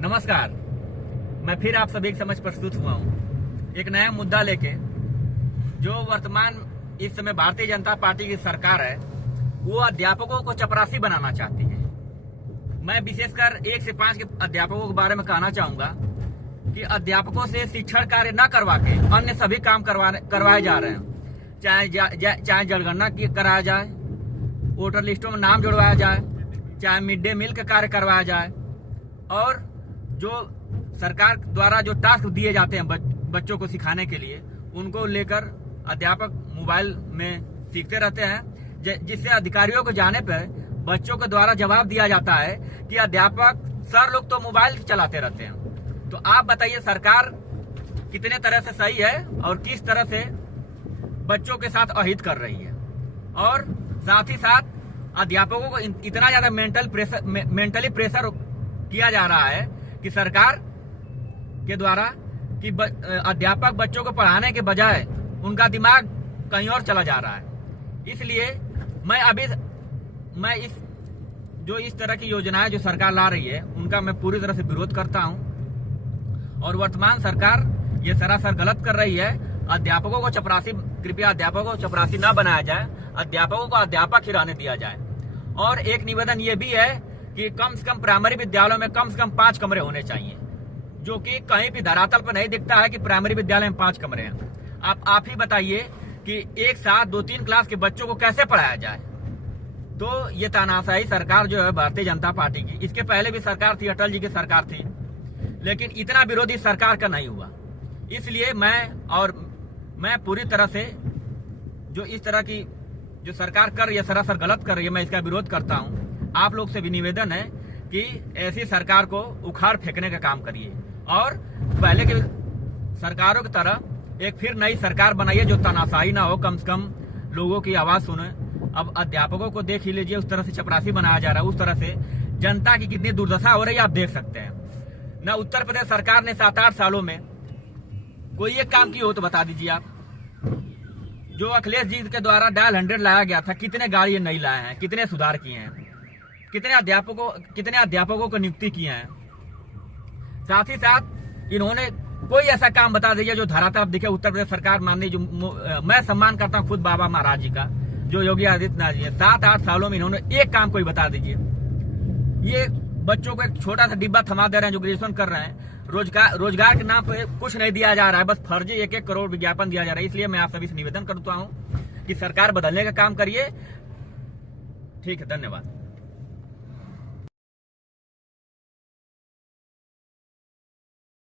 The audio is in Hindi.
नमस्कार, मैं फिर आप सभी के समझ प्रस्तुत हुआ हूँ एक नया मुद्दा लेके। जो वर्तमान इस समय भारतीय जनता पार्टी की सरकार है, वो अध्यापकों को चपरासी बनाना चाहती है। मैं विशेषकर 1 से 5 के अध्यापकों के बारे में कहना चाहूंगा कि अध्यापकों से शिक्षण कार्य न करवा के अन्य सभी काम करवाए जा रहे हैं। चाहे जनगणना कराया जाए, वोटर लिस्टों में नाम जुड़वाया जाए, चाहे मिड डे मील का कार्य करवाया जाए, और जो सरकार द्वारा जो टास्क दिए जाते हैं बच्चों को सिखाने के लिए, उनको लेकर अध्यापक मोबाइल में सीखते रहते हैं, जिससे अधिकारियों को जाने पर बच्चों के द्वारा जवाब दिया जाता है कि अध्यापक सर लोग तो मोबाइल चलाते रहते हैं। तो आप बताइए, सरकार कितने तरह से सही है और किस तरह से बच्चों के साथ अहित कर रही है। और साथ ही साथ अध्यापकों को इतना ज्यादा मेंटली प्रेशर किया जा रहा है कि सरकार के द्वारा कि अध्यापक बच्चों को पढ़ाने के बजाय उनका दिमाग कहीं और चला जा रहा है। इसलिए मैं इस तरह की योजनाएं जो सरकार ला रही है, उनका मैं पूरी तरह से विरोध करता हूं। और वर्तमान सरकार ये सरासर गलत कर रही है। अध्यापकों को चपरासी, कृपया अध्यापकों को चपरासी न बनाया जाए, अध्यापकों को अध्यापक ही रहने दिया जाए। और एक निवेदन ये भी है कि कम से कम प्राइमरी विद्यालयों में कम से कम 5 कमरे होने चाहिए, जो कि कहीं भी धरातल पर नहीं दिखता है कि प्राइमरी विद्यालय में 5 कमरे हैं। आप ही बताइए कि एक साथ 2-3 क्लास के बच्चों को कैसे पढ़ाया जाए। तो ये तानाशाही सरकार जो है भारतीय जनता पार्टी की, इसके पहले भी सरकार थी, अटल जी की सरकार थी, लेकिन इतना विरोधी सरकार का नहीं हुआ। इसलिए मैं पूरी तरह से जो इस तरह की जो सरकार कर रही है, सरासर गलत कर रही है, मैं इसका विरोध करता हूँ। आप लोग से भी निवेदन है कि ऐसी सरकार को उखाड़ फेंकने का काम करिए और पहले की सरकारों की तरह एक फिर नई सरकार बनाइए जो तानाशाही ना हो, कम से कम लोगों की आवाज सुने। अब अध्यापकों को देख ही लीजिए, उस तरह से चपरासी बनाया जा रहा है, उस तरह से जनता की कितनी दुर्दशा हो रही है आप देख सकते हैं। न उत्तर प्रदेश सरकार ने 7-8 सालों में कोई एक काम की हो तो बता दीजिए आप। जो अखिलेश जी के द्वारा डायल 100 लाया गया था, कितने गाड़ी नहीं लाए हैं, कितने सुधार किए हैं, कितने अध्यापकों को नियुक्ति किए हैं। साथ ही साथ इन्होंने कोई ऐसा काम बता दीजिए जो धरातल दिखे। उत्तर प्रदेश सरकार माननीय, जो मैं सम्मान करता हूँ खुद बाबा महाराज जी का, जो योगी आदित्यनाथ जी है, 7-8 सालों में इन्होंने एक काम कोई बता दीजिए। ये बच्चों को एक छोटा सा डिब्बा थमा दे रहे हैं जो ग्रेजुएशन कर रहे हैं। रोजगार के नाम पे कुछ नहीं दिया जा रहा है, बस फर्जी 1-1 करोड़ विज्ञापन दिया जा रहा है। इसलिए मैं आप सभी से निवेदन करता हूँ कि सरकार बदलने का काम करिए। ठीक है, धन्यवाद।